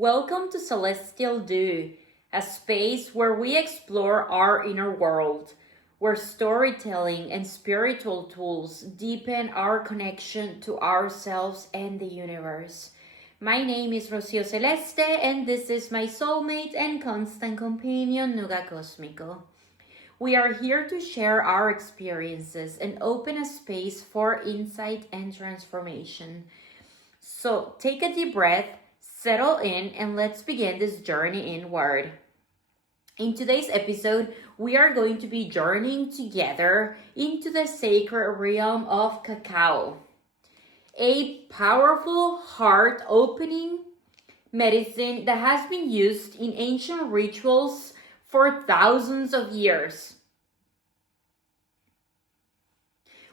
Welcome to Celestial Dew, a space where we explore our inner world, where storytelling and spiritual tools deepen our connection to ourselves and the universe. My name is Rocio Celeste, and this is my soulmate and constant companion, Nuga Cosmico. We are here to share our experiences and open a space for insight and transformation. So take a deep breath, settle in, and let's begin this journey inward. In today's episode, we are going to be journeying together into the sacred realm of cacao, a powerful heart-opening medicine that has been used in ancient rituals for thousands of years.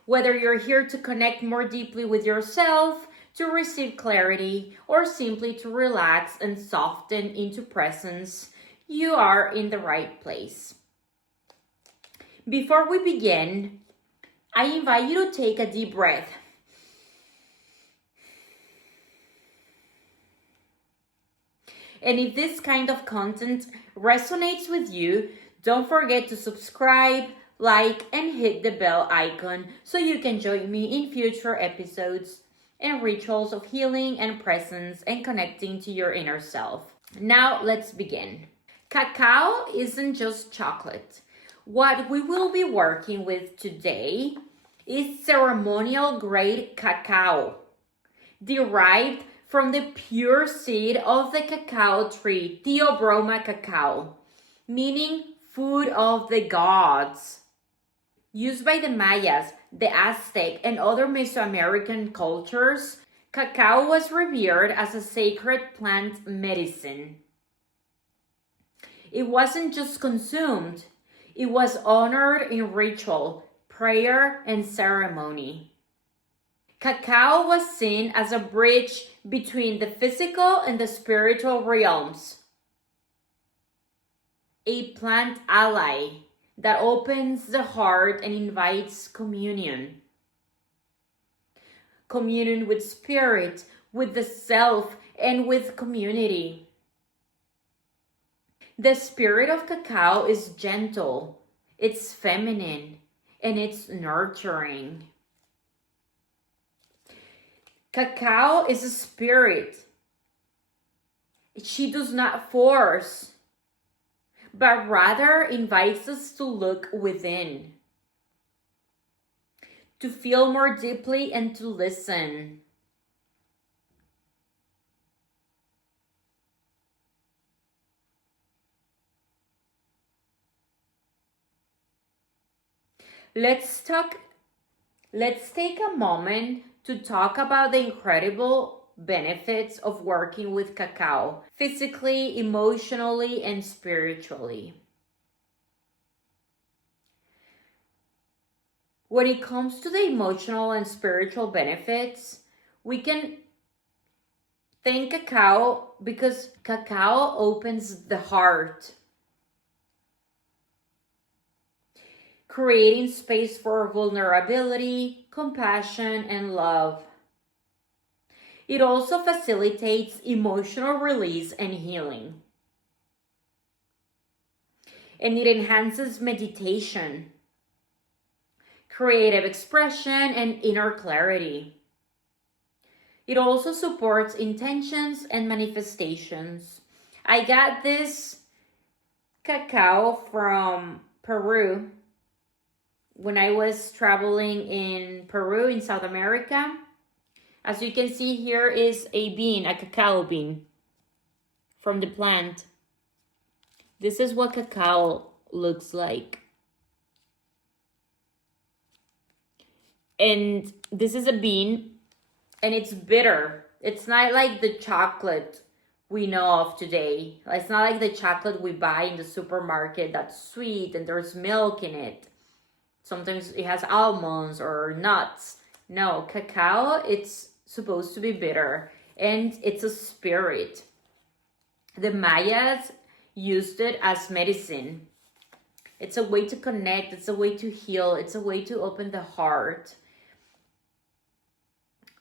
Whether you're here to connect more deeply with yourself, to receive clarity, or simply to relax and soften into presence, you are in the right place. Before we begin, I invite you to take a deep breath. And if this kind of content resonates with you, don't forget to subscribe, like, and hit the bell icon so you can join me in future episodes and rituals of healing and presence and connecting to your inner self. Now let's begin. Cacao isn't just chocolate. What we will be working with today is ceremonial grade cacao, derived from the pure seed of the cacao tree, Theobroma cacao, meaning food of the gods. Used by the Mayas, the Aztec, and other Mesoamerican cultures, cacao was revered as a sacred plant medicine. It wasn't just consumed, it was honored in ritual, prayer, and ceremony. Cacao was seen as a bridge between the physical and the spiritual realms, a plant ally that opens the heart and invites communion. Communion with spirit, with the self, and with community. The spirit of cacao is gentle, it's feminine, and it's nurturing. Cacao is a spirit. She does not force, but rather invites us to look within, to feel more deeply and to listen. Let's take a moment to talk about the incredible benefits of working with cacao, physically, emotionally, and spiritually. When it comes to the emotional and spiritual benefits, we can thank cacao because cacao opens the heart, creating space for vulnerability, compassion, and love. It also facilitates emotional release and healing. And it enhances meditation, creative expression, and inner clarity. It also supports intentions and manifestations. I got this cacao from Peru when I was traveling in Peru in South America. As you can see, here is a bean, a cacao bean from the plant. This is what cacao looks like. And this is a bean, and it's bitter. It's not like the chocolate we know of today. It's not like the chocolate we buy in the supermarket that's sweet and there's milk in it. Sometimes it has almonds or nuts. No, cacao, it's supposed to be bitter, and it's a spirit. The Mayas used it as medicine. It's a way to connect, it's a way to heal, it's a way to open the heart.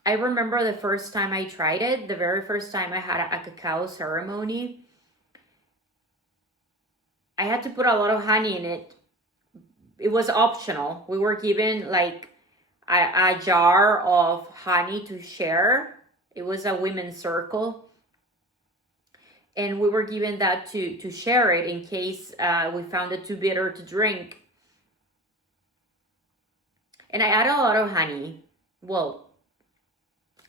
I remember the first time I tried it, the very first time I had a cacao ceremony, I had to put a lot of honey in it. It was optional. We were given like a jar of honey to share. It was a women's circle. And we were given that to share it in case we found it too bitter to drink. And I added a lot of honey. Well,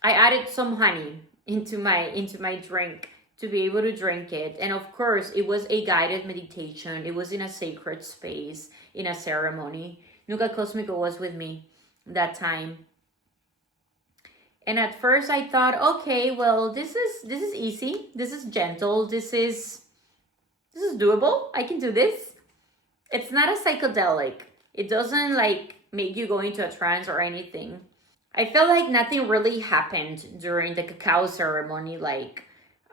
I added some honey into my drink to be able to drink it. And of course, it was a guided meditation. It was in a sacred space, in a ceremony. Nuka Cosmico was with me that time. And at first I thought, okay, well, this is easy. This is gentle. This is doable. I can do this. It's not a psychedelic. It doesn't like make you go into a trance or anything. I felt like nothing really happened during the cacao ceremony. Like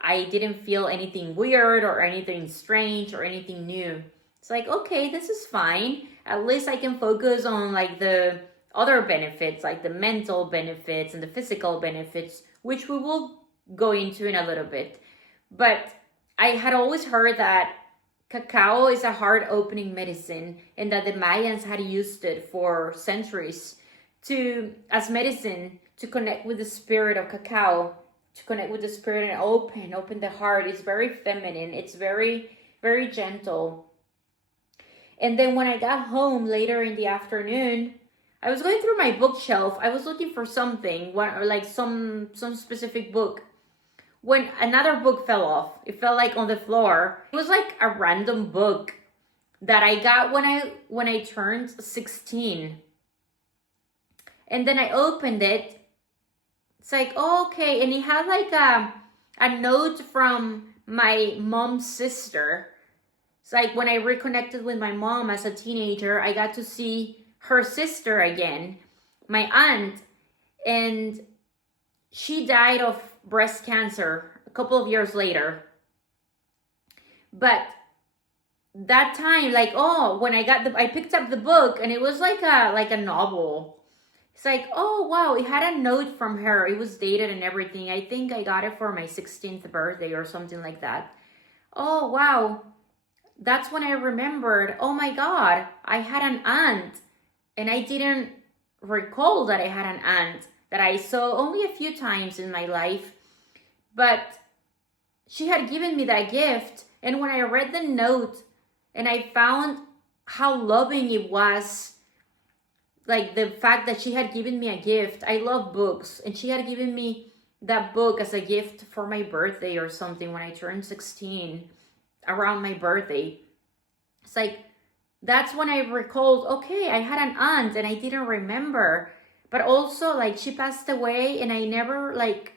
I didn't feel anything weird or anything strange or anything new. It's like, okay, this is fine. At least I can focus on like the other benefits, like the mental benefits and the physical benefits, which we will go into in a little bit. But I had always heard that cacao is a heart opening medicine and that the Mayans had used it for centuries as medicine to connect with the spirit of cacao, to connect with the spirit and open the heart. It's very feminine. It's very, very gentle. And then when I got home later in the afternoon, I was going through my bookshelf. I was looking for something, like some specific book, when another book fell off. It fell like on the floor. It was like a random book that I got when I turned 16. And then I opened it. It's like, oh, okay. And it had like a note from my mom's sister. It's like when I reconnected with my mom as a teenager, I got to see her sister again, my aunt, and she died of breast cancer a couple of years later. But that time, like, oh, when I picked up the book and it was like a novel. It's like, oh wow, it had a note from her. It was dated and everything. I think I got it for my 16th birthday or something like that. Oh wow. That's when I remembered, oh my God, I had an aunt. And I didn't recall that I had an aunt that I saw only a few times in my life. But she had given me that gift. And when I read the note and I found how loving it was, like the fact that she had given me a gift. I love books. And she had given me that book as a gift for my birthday or something when I turned 16, around my birthday. It's like, that's when I recalled, okay, I had an aunt and I didn't remember. But also, like, she passed away and I never, like,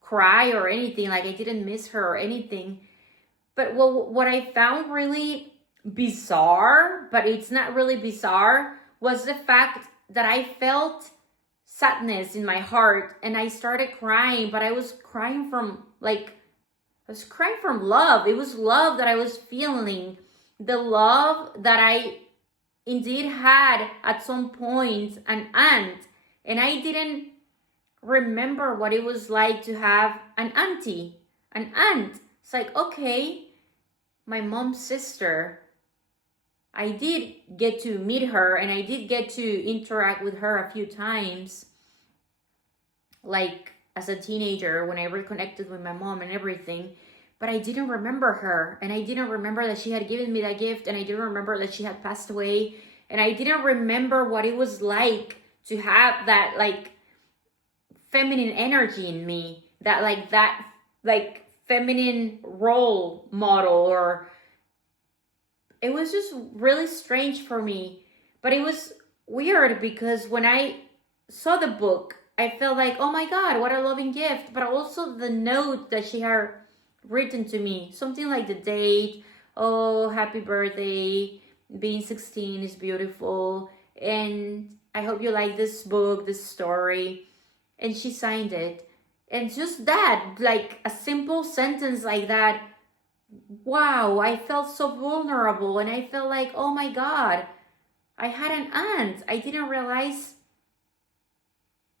cry or anything. Like, I didn't miss her or anything. But what I found really bizarre, but it's not really bizarre, was the fact that I felt sadness in my heart and I started crying. But I was crying from, like, I was crying from love. It was love that I was feeling. The love that I indeed had at some point, an aunt. And I didn't remember what it was like to have an auntie, an aunt. It's like, okay, my mom's sister. I did get to meet her and I did get to interact with her a few times. Like as a teenager when I reconnected with my mom and everything. But I didn't remember her, and I didn't remember that she had given me that gift, and I didn't remember that she had passed away, and I didn't remember what it was like to have that like feminine energy in me, that feminine role model, or it was just really strange for me. But it was weird because when I saw the book, I felt like, oh my God, what a loving gift. But also the note that she had written to me, something like the date, oh, happy birthday, being 16 is beautiful, and I hope you like this book, this story. And she signed it. And just that, like a simple sentence like that, wow, I felt so vulnerable. And I felt like, oh my God, I had an aunt. I didn't realize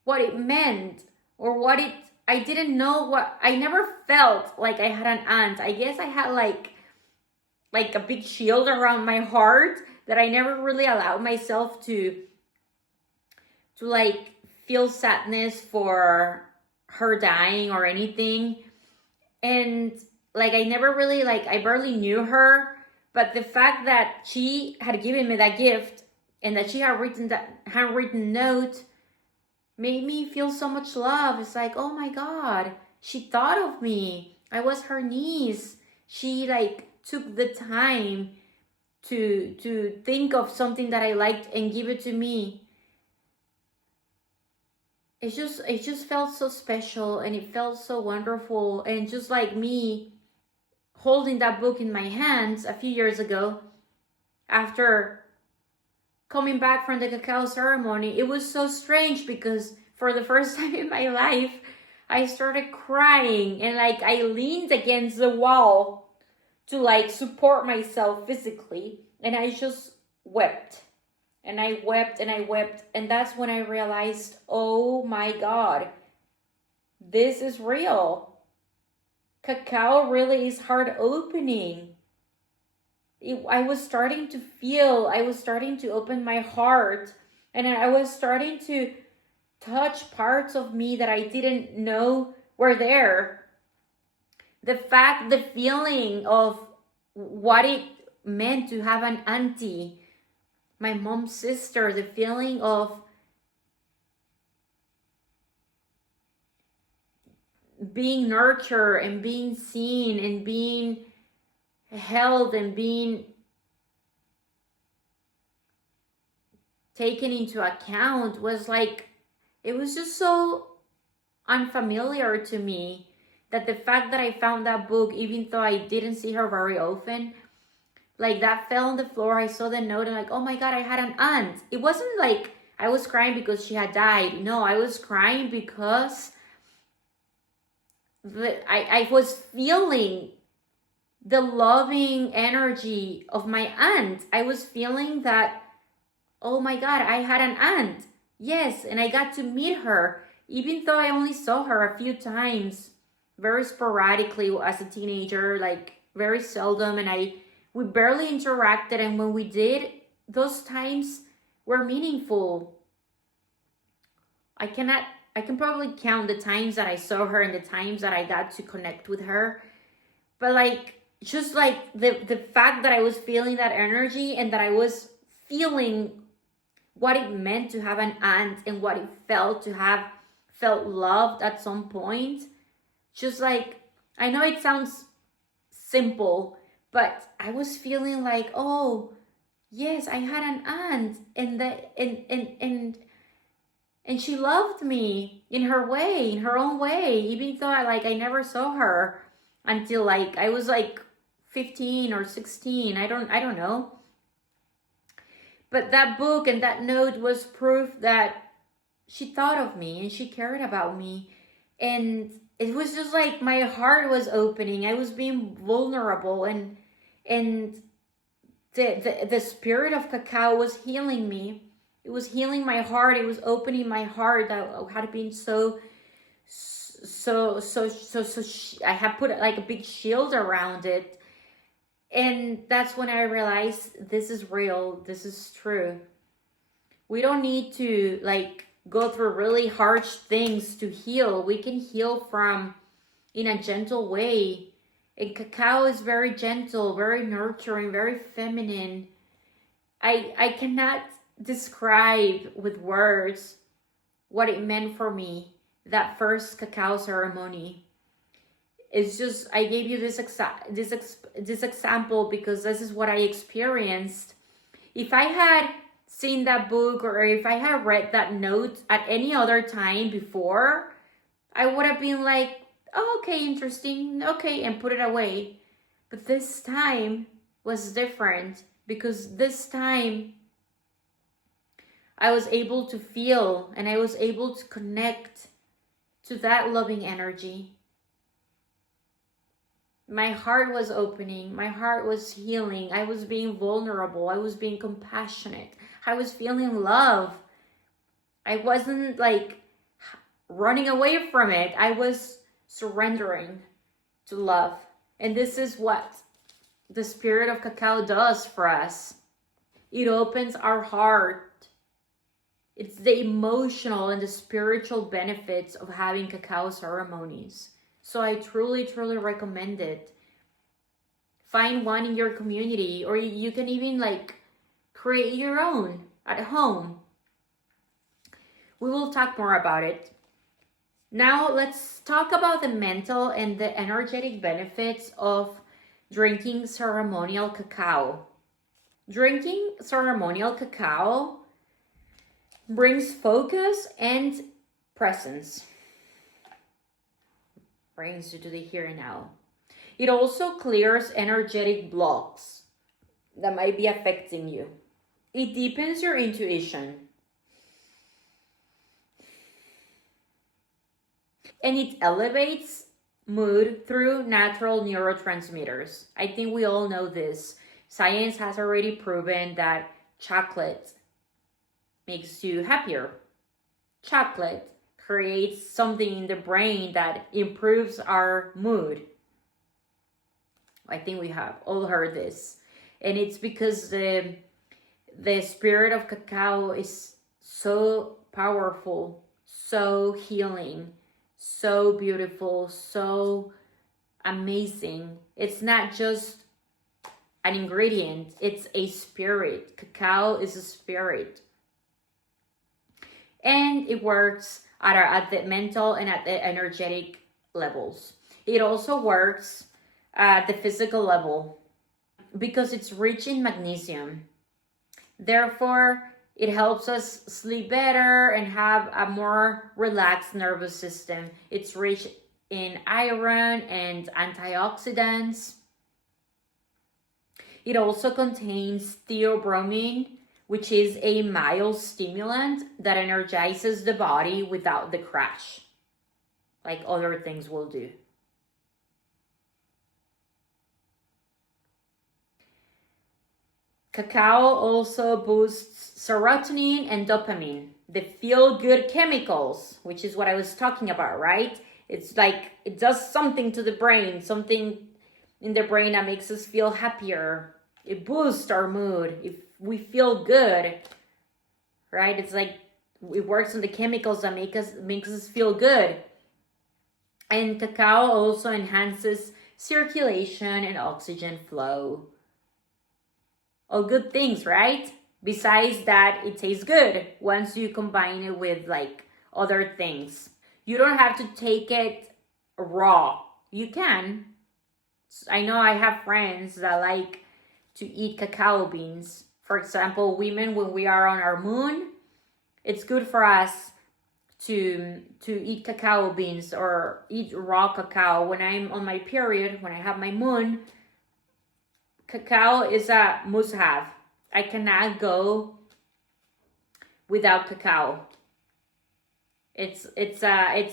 what it meant or what it, I didn't know what, I never felt like I had an aunt. I guess I had like a big shield around my heart that I never really allowed myself to like feel sadness for her dying or anything. And like I never really, like I barely knew her, but the fact that she had given me that gift and that she had written that handwritten note made me feel so much love. It's like, oh my God, she thought of me. I was her niece. She like took the time to think of something that I liked and give it to me. It just felt so special, and it felt so wonderful. And just like me holding that book in my hands a few years ago after coming back from the cacao ceremony, it was so strange because for the first time in my life, I started crying, and like I leaned against the wall to like support myself physically, and I just wept. And I wept and I wept, and that's when I realized, oh my God, this is real. Cacao really is heart opening. I was starting to feel, I was starting to open my heart, and I was starting to touch parts of me that I didn't know were there. The feeling of what it meant to have an auntie, my mom's sister, the feeling of being nurtured and being seen and being held and being taken into account was like, it was just so unfamiliar to me, that the fact that I found that book, even though I didn't see her very often, like that fell on the floor. I saw the note and like, oh my God, I had an aunt. It wasn't like I was crying because she had died. No, I was crying because I was feeling the loving energy of my aunt. I was feeling that, oh my God, I had an aunt. Yes, and I got to meet her, even though I only saw her a few times, very sporadically as a teenager, like very seldom, and we barely interacted, and when we did, those times were meaningful. I can probably count the times that I saw her and the times that I got to connect with her. But like, just like the fact that I was feeling that energy, and that I was feeling what it meant to have an aunt and what it felt to have felt loved at some point. Just like, I know it sounds simple, but I was feeling like, oh yes, I had an aunt, and that and she loved me in her way, in her own way, even though I never saw her until like I was like 15 or 16. I don't know. But that book and that note was proof that she thought of me and she cared about me. And it was just like my heart was opening. I was being vulnerable, and the spirit of cacao was healing me. It was healing my heart. It was opening my heart that had been I had put like a big shield around it. And that's when I realized, this is real. This is true. We don't need to like go through really harsh things to heal. We can heal from in a gentle way. And cacao is very gentle, very nurturing, very feminine. I cannot describe with words what it meant for me, that first cacao ceremony. It's just, I gave you this example because this is what I experienced. If I had seen that book, or if I had read that note at any other time before, I would have been like, oh, okay, interesting, okay, and put it away. But this time was different, because this time I was able to feel, and I was able to connect to that loving energy. My heart was opening, my heart was healing, I was being vulnerable, I was being compassionate, I was feeling love. I wasn't like running away from it. I was surrendering to love. And this is what the spirit of cacao does for us. It opens our heart. It's the emotional and the spiritual benefits of having cacao ceremonies. So I truly, truly recommend it. Find one in your community, or you can even like create your own at home. We will talk more about it. Now let's talk about the mental and the energetic benefits of drinking ceremonial cacao. Drinking ceremonial cacao brings focus and presence. Brings you to the here and now. It also clears energetic blocks that might be affecting you. It deepens your intuition. And it elevates mood through natural neurotransmitters. I think we all know this. Science has already proven that chocolate makes you happier. Chocolate creates something in the brain that improves our mood. I think we have all heard this. And it's because the spirit of cacao is so powerful, so healing, so beautiful, so amazing. It's not just an ingredient, it's a spirit. Cacao is a spirit. And it works at the mental and at the energetic levels. It also works at the physical level because it's rich in magnesium. Therefore, it helps us sleep better and have a more relaxed nervous system. It's rich in iron and antioxidants. It also contains theobromine, which is a mild stimulant that energizes the body without the crash, like other things will do. Cacao also boosts serotonin and dopamine, the feel-good chemicals, which is what I was talking about, right? It's like it does something to the brain, something in the brain that makes us feel happier. It boosts our mood. If we feel good, right? It's like it works on the chemicals that makes us feel good. And cacao also enhances circulation and oxygen flow. All good things, right? Besides that, it tastes good once you combine it with like other things. You don't have to take it raw. You can. I know I have friends that like to eat cacao beans. For example, women, when we are on our moon, it's good for us to eat cacao beans or eat raw cacao. When I'm on my period, when I have my moon, cacao is a must-have. I cannot go without cacao. It's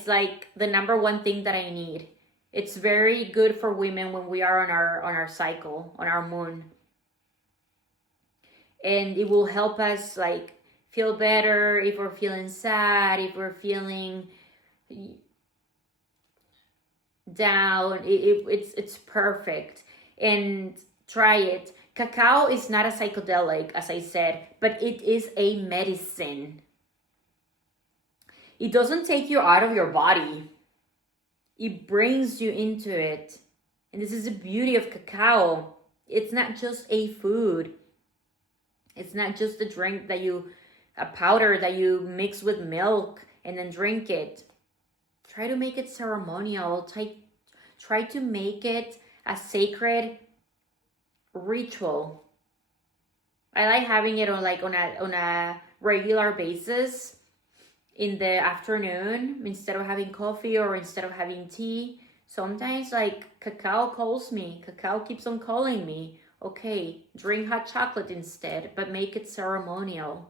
like the number one thing that I need. It's very good for women when we are on our cycle, on our moon. And it will help us like feel better if we're feeling sad, if we're feeling down. It's perfect. And try it. Cacao is not a psychedelic, as I said, but it is a medicine. It doesn't take you out of your body. It brings you into it. And this is the beauty of cacao. It's not just a food. It's not just a drink a powder that you mix with milk and then drink it. Try to make it ceremonial. Try to make it a sacred ritual. I like having it on a regular basis in the afternoon instead of having coffee or instead of having tea. Sometimes like cacao calls me. Cacao keeps on calling me. Okay, drink hot chocolate instead, but make it ceremonial.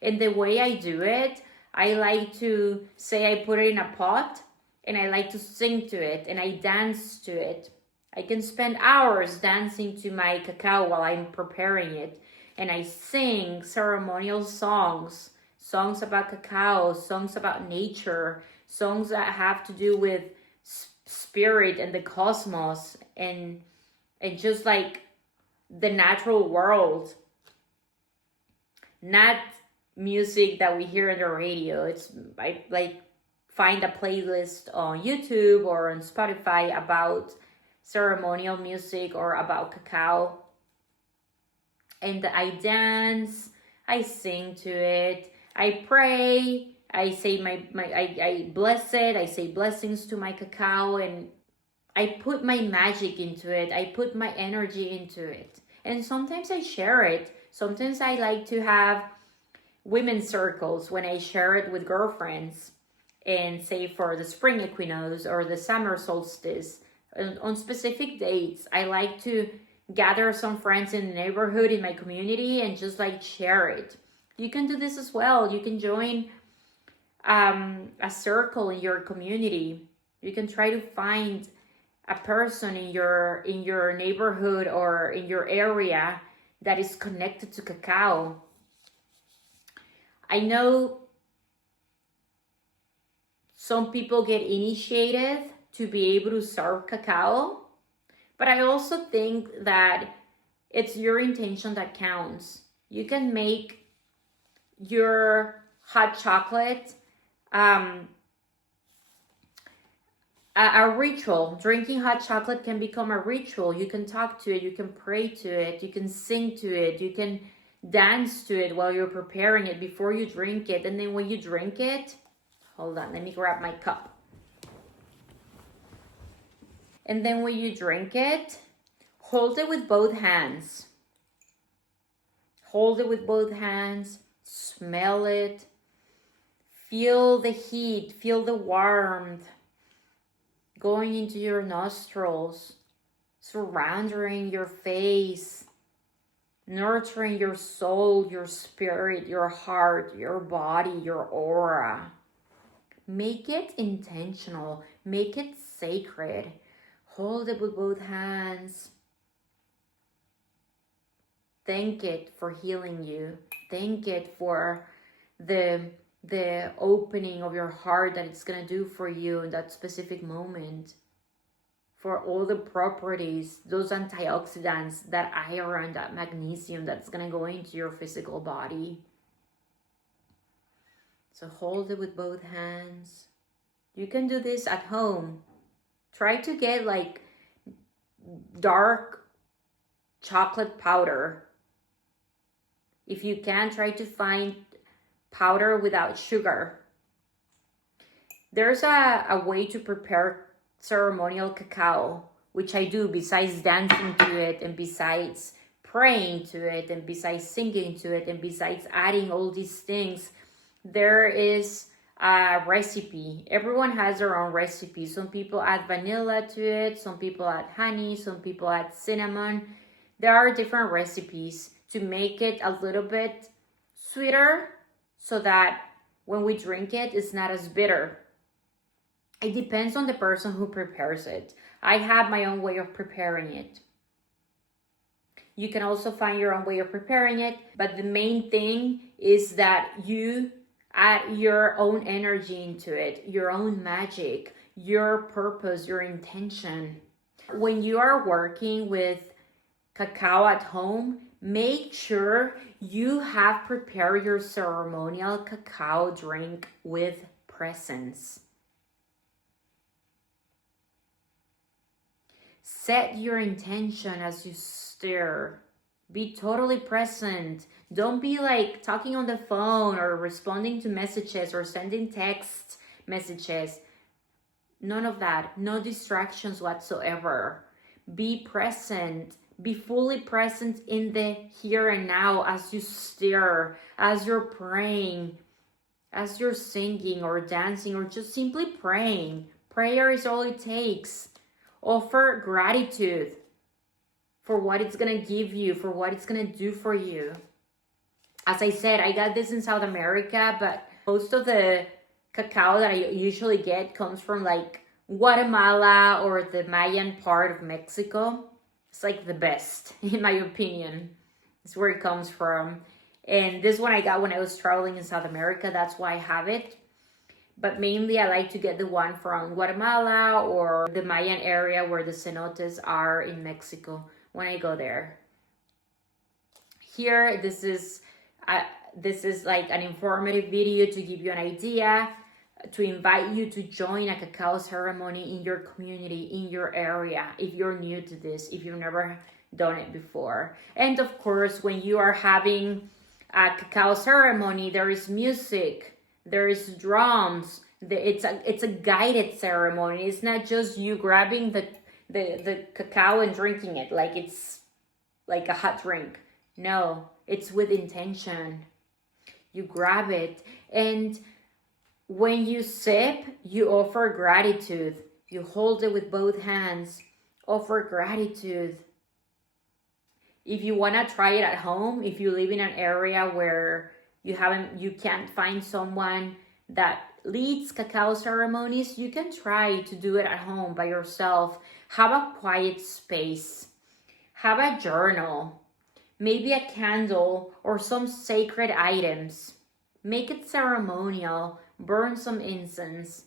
And the way I do it, I like to say I put it in a pot and I like to sing to it and I dance to it. I can spend hours dancing to my cacao while I'm preparing it. And I sing ceremonial songs about cacao, songs about nature, songs that have to do with spirit and the cosmos, and just like the natural world, not music that we hear on the radio. I like find a playlist on YouTube or on Spotify about ceremonial music or about cacao, and I dance, I sing to it, I pray, I say I bless it, I say blessings to my cacao, and I put my magic into it, I put my energy into it. And sometimes I share it. Sometimes I like to have women's circles when I share it with girlfriends, and say for the spring equinox or the summer solstice, on specific dates, I like to gather some friends in the neighborhood, in my community, and just like share it. You can do this as well. You can join a circle in your community. You can try to find a person in your neighborhood or in your area that is connected to cacao. I know some people get initiated to be able to serve cacao, but I also think that it's your intention that counts. You can make your hot chocolate a ritual. Drinking hot chocolate can become a ritual. You can talk to it, you can pray to it, you can sing to it, you can dance to it while you're preparing it before you drink it. And then when you drink it, hold on, let me grab my cup. And then when you drink it, hold it with both hands. Hold it with both hands, smell it, feel the heat, feel the warmth going into your nostrils, surrounding your face, nurturing your soul, your spirit, your heart, your body, your aura. Make it intentional, make it sacred. Hold it with both hands. Thank it for healing you. Thank it for the opening of your heart that it's going to do for you in that specific moment. For all the properties, those antioxidants, that iron, that magnesium that's going to go into your physical body. So hold it with both hands. You can do this at home. Try to get like dark chocolate powder. If you can, try to find powder without sugar. There's a way to prepare ceremonial cacao, which I do besides dancing to it, and besides praying to it, and besides singing to it, and besides adding all these things. There is a recipe. Everyone has their own recipe. Some people add vanilla to it, some people add honey, some people add cinnamon. There are different recipes to make it a little bit sweeter, so that when we drink it, it's not as bitter. It depends on the person who prepares it. I have my own way of preparing it. You can also find your own way of preparing it, but the main thing is that you add your own energy into it, your own magic, your purpose, your intention. When you are working with cacao at home, make sure you have prepared your ceremonial cacao drink with presence. Set your intention as you stir. Be totally present. Don't be like talking on the phone or responding to messages or sending text messages. None of that. No distractions whatsoever. Be present. Be fully present in the here and now as you stir, as you're praying, as you're singing or dancing or just simply praying. Prayer is all it takes. Offer gratitude for what it's going to give you, for what it's going to do for you. As I said, I got this in South America, but most of the cacao that I usually get comes from like Guatemala or the Mayan part of Mexico. It's like the best, in my opinion. It's where it comes from. And this one I got when I was traveling in South America. That's why I have it. but mainly I like to get the one from Guatemala or the Mayan area where the cenotes are in Mexico when I go there. Here, this is like an informative video to give you an idea, to invite you to join a cacao ceremony in your community, in your area, if you're new to this, if you've never done it before. And of course, when you are having a cacao ceremony, there is music, there is drums. It's a guided ceremony. It's not just you grabbing the cacao and drinking it like it's like a hot drink. No, it's with intention. You grab it, and when you sip, you offer gratitude. You hold it with both hands, offer gratitude. If you want to try it at home, if you live in an area where you can't find someone that leads cacao ceremonies, you can try to do it at home by yourself. Have a quiet space. Have a journal, maybe a candle or some sacred items. Make it ceremonial. Burn some incense.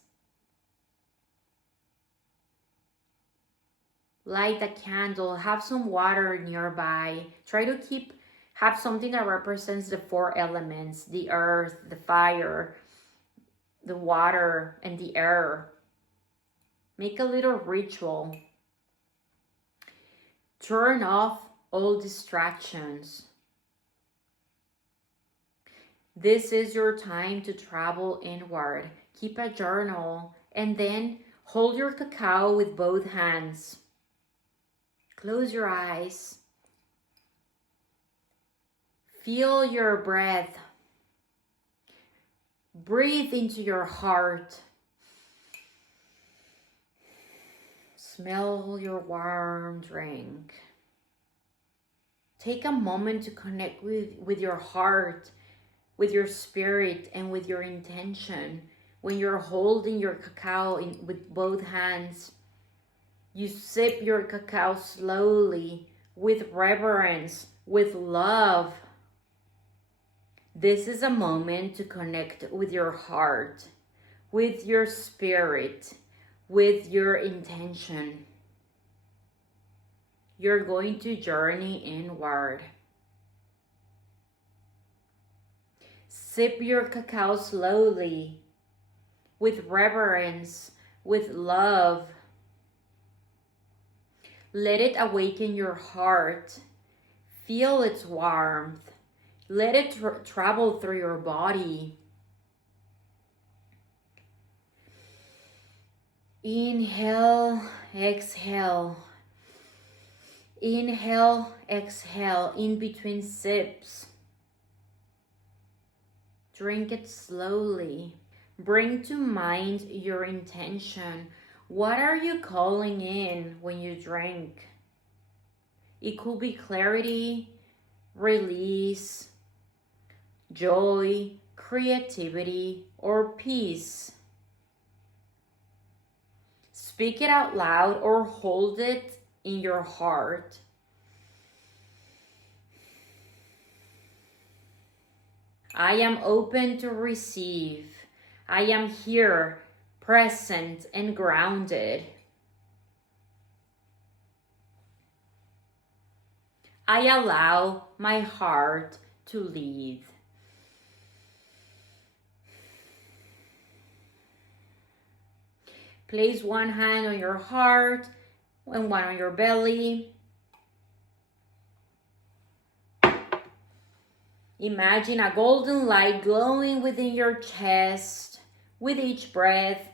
Light a candle. Have some water nearby. Try to have something that represents the 4 elements: the earth, the fire, the water, and the air. Make a little ritual. Turn off all distractions. This is your time to travel inward. Keep a journal and then hold your cacao with both hands. Close your eyes. Feel your breath. Breathe into your heart. Smell your warm drink. Take a moment to connect with your heart, with your spirit, and with your intention. When you're holding your cacao with both hands, you sip your cacao slowly, with reverence, with love. This is a moment to connect with your heart, with your spirit, with your intention. You're going to journey inward. Sip your cacao slowly, with reverence, with love. Let it awaken your heart. Feel its warmth. Let it travel through your body. Inhale, exhale. Inhale, exhale in between sips. Drink it slowly. Bring to mind your intention. What are you calling in when you drink? It could be clarity, release, joy, creativity, or peace. Speak it out loud or hold it in your heart. I am open to receive. I am here, present and grounded. I allow my heart to lead. Place one hand on your heart and one on your belly. Imagine a golden light glowing within your chest. With each breath,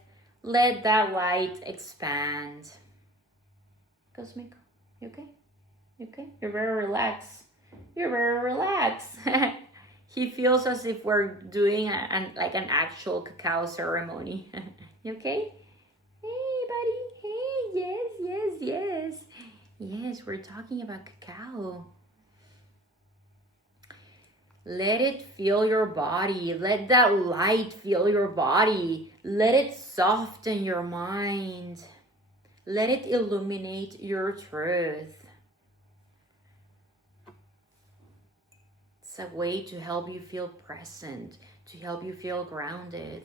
let that light expand. Cosmic, you okay? You okay? You're very relaxed. You're very relaxed. He feels as if we're doing an actual cacao ceremony. You okay? Hey, buddy. Hey, yes. Yes, we're talking about cacao. Let it feel your body. Let that light feel your body. Let it soften your mind. Let it illuminate your truth. It's a way to help you feel present, to help you feel grounded.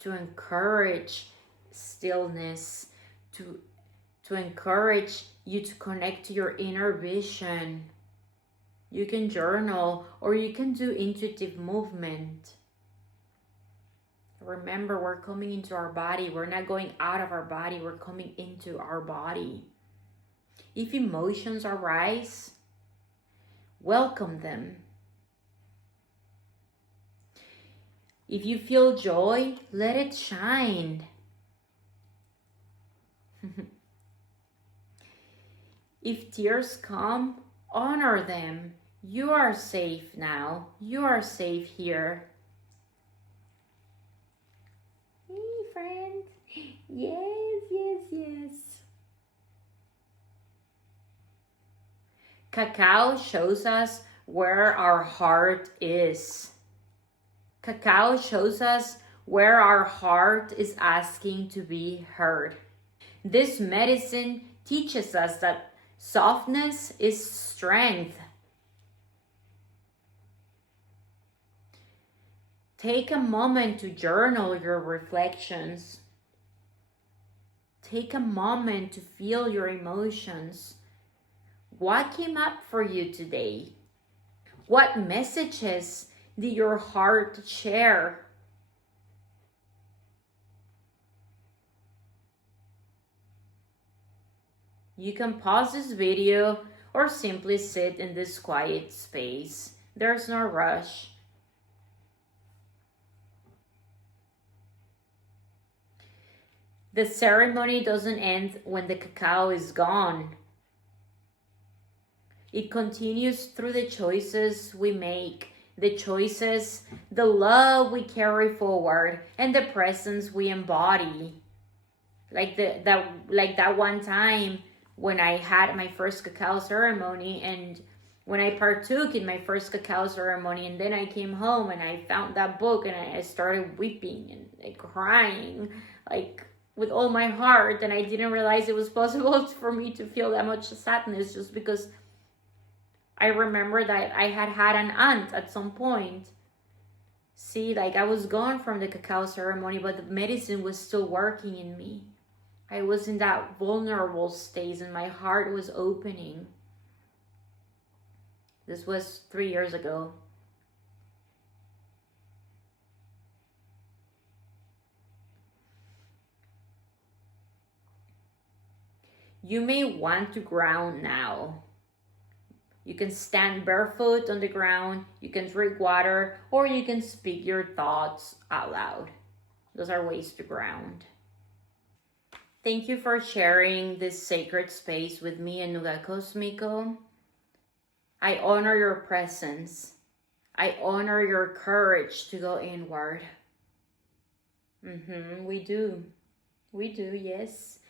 to encourage stillness, to encourage you to connect to your inner vision. You can journal or you can do intuitive movement. Remember, we're coming into our body. We're not going out of our body. We're coming into our body. If emotions arise, welcome them. If you feel joy, let it shine. If tears come, honor them. You are safe now. You are safe here. Hey, friend. Yes, yes, yes. Cacao shows us where our heart is. Cacao shows us where our heart is asking to be heard. This medicine teaches us that softness is strength. Take a moment to journal your reflections. Take a moment to feel your emotions. What came up for you today? What messages did your heart share? You can pause this video or simply sit in this quiet space. There's no rush. The ceremony doesn't end when the cacao is gone. It continues through the choices we make, the choices, the love we carry forward, and the presence we embody. Like that one time when I had my first cacao ceremony, and when I partook in my first cacao ceremony, and then I came home and I found that book and I started weeping and like crying, like with all my heart, and I didn't realize it was possible for me to feel that much sadness just because I remember that I had an aunt at some point. See, like I was gone from the cacao ceremony, but the medicine was still working in me. I was in that vulnerable stage and my heart was opening. This was 3 years ago. You may want to ground now. You can stand barefoot on the ground, you can drink water, or you can speak your thoughts out loud. Those are ways to ground. Thank you for sharing this sacred space with me and Nuga Cosmico. I honor your presence. I honor your courage to go inward. We do. We do, yes.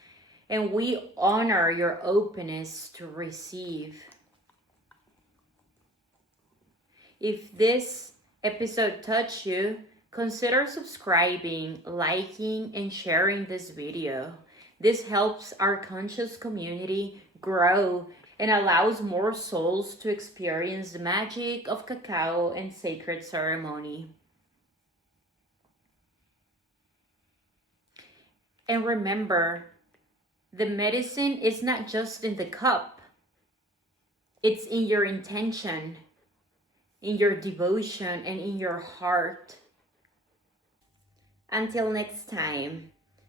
And we honor your openness to receive. If this episode touched you, consider subscribing, liking, and sharing this video. This helps our conscious community grow and allows more souls to experience the magic of cacao and sacred ceremony. And remember, the medicine is not just in the cup. It's in your intention, in your devotion, and in your heart. Until next time.